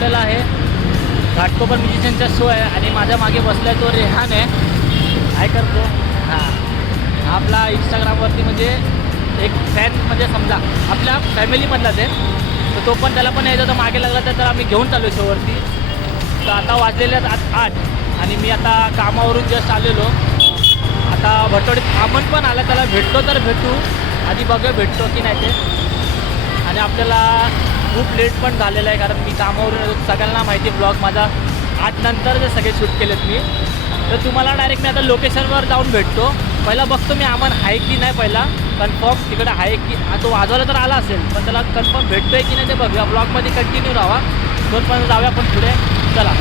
आपल्याला आहे. घाटकोपर म्युझिशियनचा शो आहे आणि माझ्या मागे बसलाय तो रेहान आहे. काय करतो? हां. आपला इंस्टाग्रामवरती म्हणजे एक फॅन म्हणजे समजा आपल्या फॅमिलीमधलाच आहे. तर तो पण त्याला पण यायचा तर मागे लागला तर आम्ही घेऊन चालू शोवरती तर आता वाजलेले आहेत आठ आणि मी आता कामावरून जस्ट आलेलो. आता भटोडीत आमन पण आला त्याला भेटलो तर भेटू. आधी बघूया भेटतो की नाही ते. आणि आपल्याला खूप लेट पण झालेलं आहे कारण मी कामावरून येतो. सगळ्यांना माहिती ब्लॉग माझा. आठनंतर जे सगळे शूट केलेत मी. तर तुम्हाला डायरेक्ट मी आता लोकेशनवर जाऊन भेटतो. पहिला बघतो मी आमन आहे की नाही पहिला. कन्फर्म तिकडे आहे की तो वाजवला तर आला असेल पण त्याला कन्फर्म भेटतोय की नाही ते बघूया. ब्लॉगमध्ये कंटिन्यू राहा. दोनपर्यंत जाऊया पण पुढे. चला.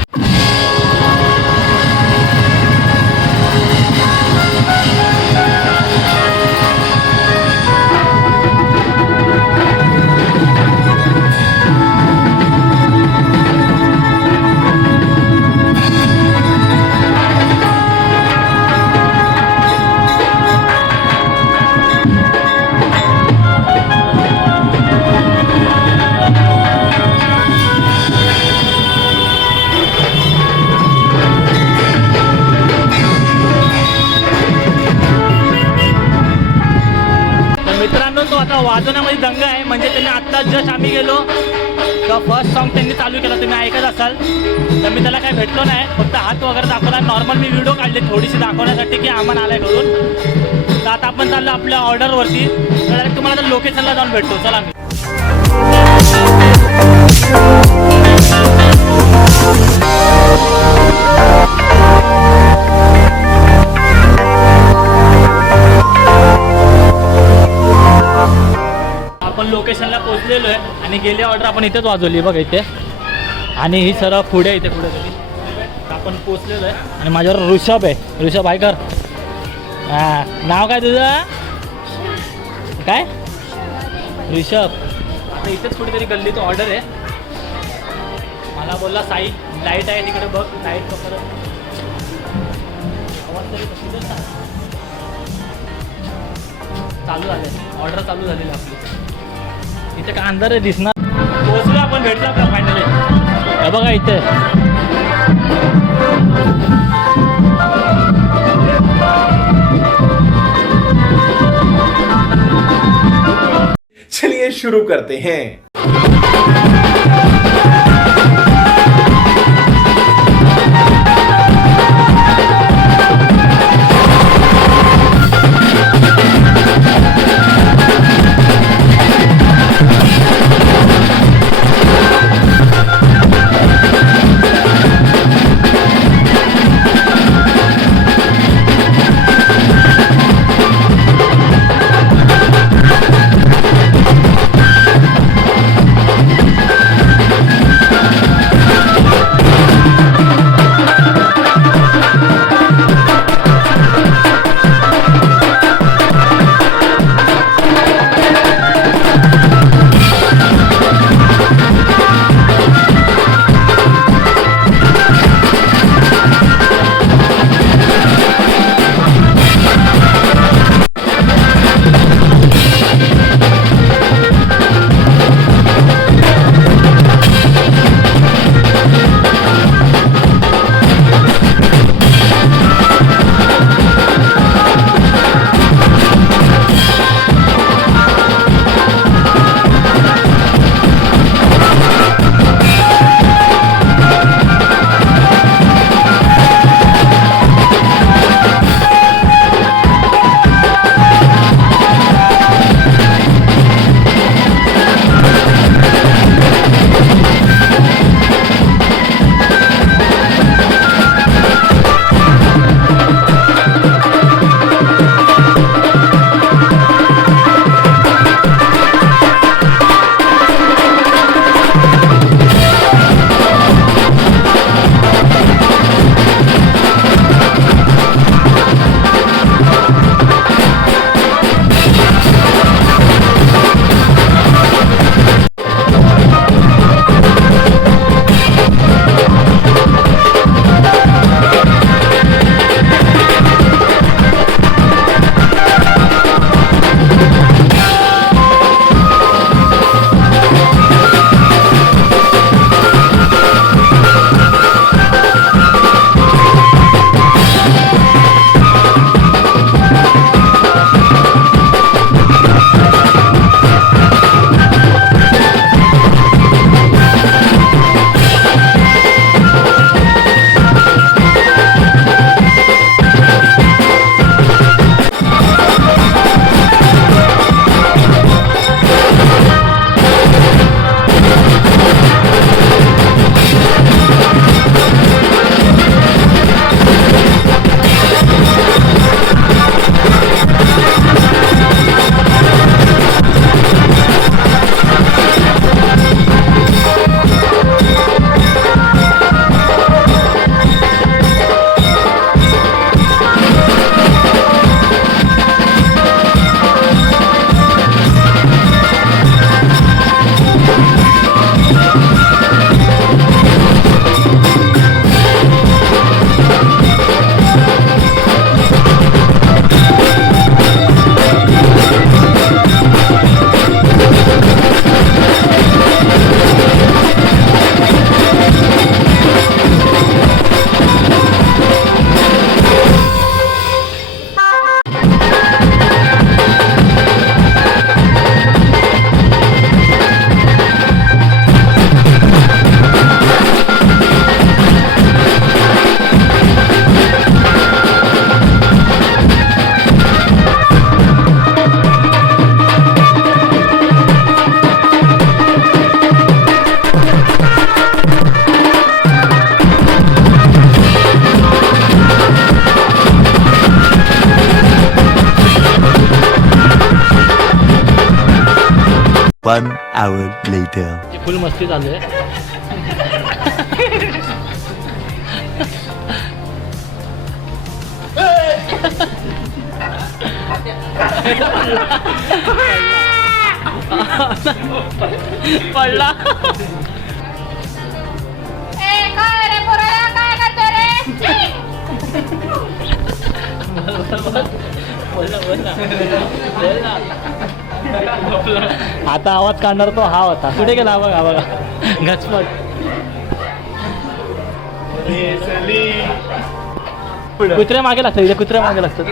तो आता दंग आहे. म्हणजे त्यांनी आत्ता जस्ट आम्ही गेलो. तर फर्स्ट सॉन्ग त्यांनी चालू केलं. तुम्ही ऐकत असाल. तर मी त्याला काही भेटलो नाही. फक्त हात वगैरे दाखवला. नॉर्मल मी व्हिडिओ काढले. थोडीशी दाखवण्यासाठी की आम्हाला आलाय करून तर आता आपण चाललो आपल्या ऑर्डरवरती तर direct तुम्हाला आता लोकेशनला जाऊन भेटतो. चला मी. आपण लोकेशनला पोहोचलेलो आहे आणि गेली ऑर्डर आपण इथेच वाजवली बघा इथे. आणि ही सर्व पुढे इथे पुढे तरी आपण पोचलेलो आहे. आणि माझ्यावर ऋषभ आहे. ऋषभ ऐकर हां नाव काय तुझं? काय? ऋषभ. आता इथेच कुठेतरी गल्लीत ऑर्डर आहे. मला बोलला साई लाइट आहे तिकडे बघ लाइट पकड चालू झाले. ऑर्डर चालू झालेली आपली. इथे का अंधार दिसणार? पोहोचलो आपण भेटलो आपल्या फायनली हे बघा इथे. चलिए शुरू करते हैं। One hour later. फुल मस्ती चालू आहे पडला ए काय रे पोराला काय करतो रे बोल ना, बोल ना. बोल ना. आता आवाज काढणार तो हा होता. कुठे गेला बघा हा बघा. घचमट कुत्र्या मागे लागतात इथे कुत्र्या मागे लागतात.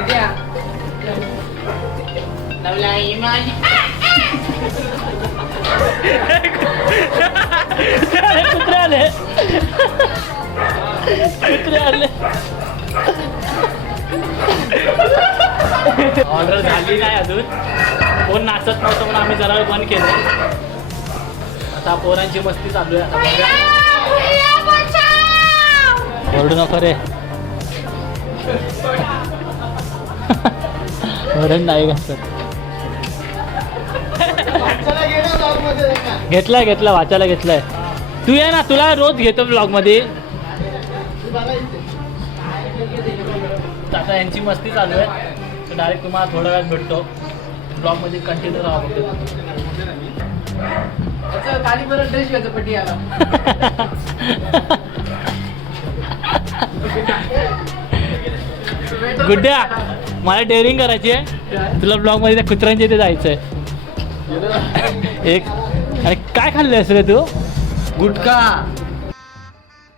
कुत्रे आले. कुत्रे आले. ऑर्डर झाली नाही अजून. कोण नाचत नव्हतं म्हणून आम्ही जरा बंद केलं. आता पोरांची मस्ती चालू आहे. आता ओरडू नको रे. ओरड नाही घासत घेतलाय घेतला वाचायला घेतलाय. तू ये ना तुला रोज घेतो ब्लॉगमध्ये. आता यांची मस्ती चालू आहे. डायरेक्ट तुम्हाला थोड्या वेळात भेटतो. ब्लॉगमध्ये कंटिन्यू राहा बघतो खाली परत ड्रेस घ्यायचं पटियाला गुड्ड्या मला डेअरिंग करायची आहे. तुला ब्लॉगमध्ये त्या कुत्र्यांच्या इथे जायचंय. एक आणि काय खाल्लंयस रे तू? गुटखा.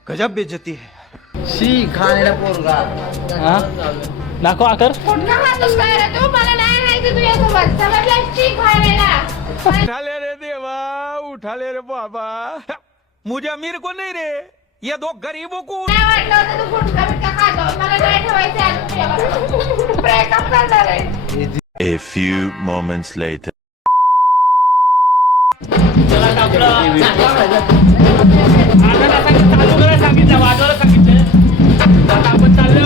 गजब बेइज्जती है. शी पोरगा. हा? दाखव आकर. काय रे तू मला नाही राहायचं तुझ्यासोबत समजलं? शी खायला उठा ले रे देवा उठा ले रे बाबा. मुझे अमीर को नहीं रे? ये दो गरीबों को नाही वाटलं होतं तू गुटखा बिटखा खातो मला नाही ठेवायचं आहे तुझ्यावर. ब्रेकअप करणार आहे A few moments later. चालू करायला सांगितलं वाजवायला सांगितलं. आता आपण चाललोय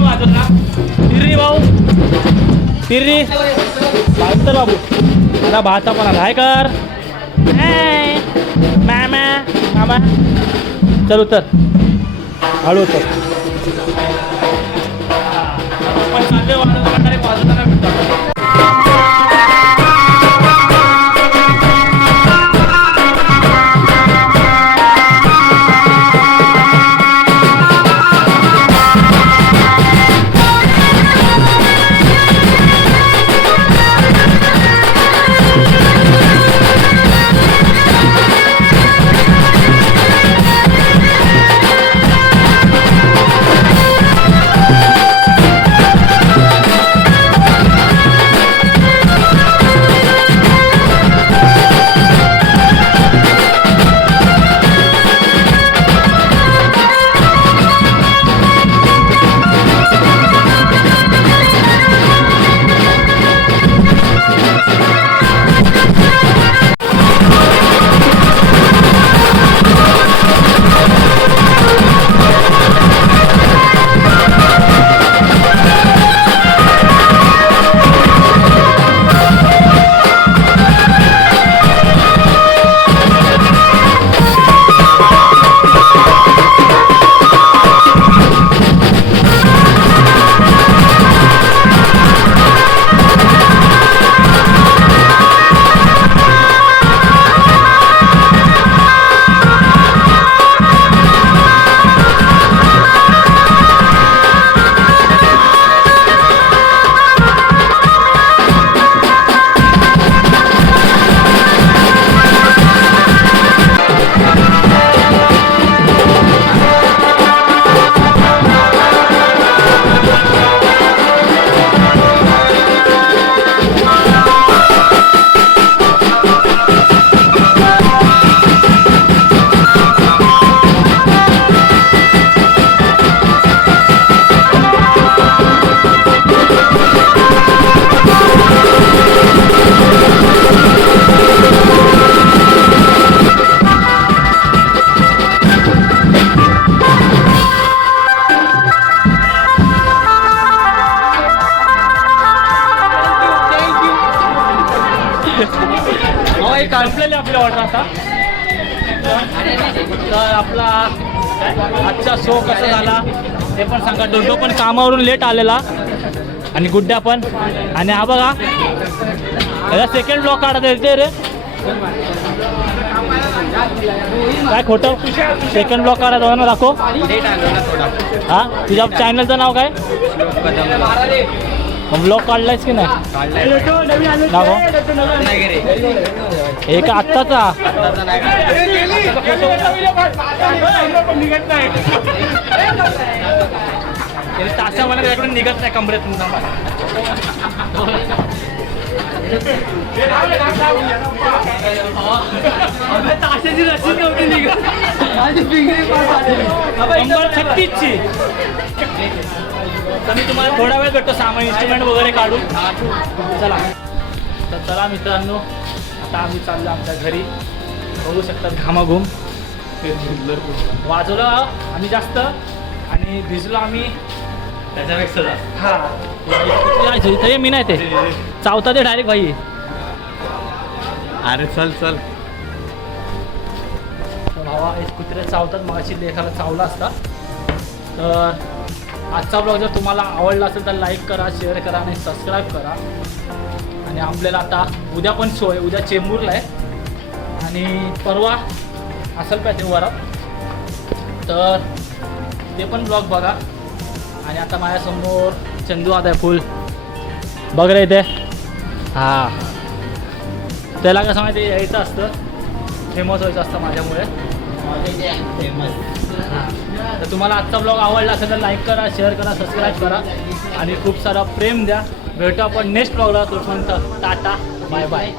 तिर्री भाऊ. तिर्री भात बाबू. आता भाता पण आला. हाय कर. हाय. मामा. मामा. चल उतर. हळू उतर. आपण चाललोय आता. तर आपला आजचा शो कसा झाला ते पण सांगा. डोंडो पण कामावरून लेट आलेला. आणि गुड्डा पण. आणि हा बघा. याला सेकंड ब्लॉक काढता येते रे. काय खोटं? सेकंड ब्लॉक काढायचा ना दाखव. हा? तुझ्या चॅनलचं नाव काय? ब्लॉक काढलायस की नाही दाखव हे का आत्ताचा तासा मला त्याच्याकडून निघत नाही ताशाची नव्हती निघत छत्तीसची तर मी तुम्हाला थोडा वेळ भेटतो सामान इन्स्ट्रुमेंट वगैरे काढून. चला. तर चला मित्रांनो आता आम्ही चाललो आमच्या घरी. बघू शकतात घामाघूम. वाजवलं आम्ही जास्त आणि भिजलो आम्ही. त्याच्यापेक्षा जास्त. हा. मी नाही ते. चावता ते डायरेक्ट भाई. अरे चल चल. भावा कुत्रे चावतात मगाशी लेखाला चावला असता. तर आजचा ब्लॉग जर तुम्हाला आवडला असेल तर लाईक करा शेअर करा आणि सबस्क्राईब करा. आणि आपल्याला आता उद्या पण शो आहे. उद्या चेंबूरला आहे. आणि परवा असेल पाहिजे वरात तर ते पण ब्लॉग बघा. आणि आता माझ्यासमोर चंदू आता आहे फुल बघ रे इथे. हां. त्याला कसं माहिती यायचं असतं. फेमस व्हायचं असतं माझ्यामुळे. तर तुम्हाला आजचा ब्लॉग आवडला असेल तर लाईक करा शेअर करा सबस्क्राईब करा. आणि खूप सारा प्रेम द्या. भेटू आपण नेक्स्ट ब्लॉगला तोपर्यंत टाटा बाय बाय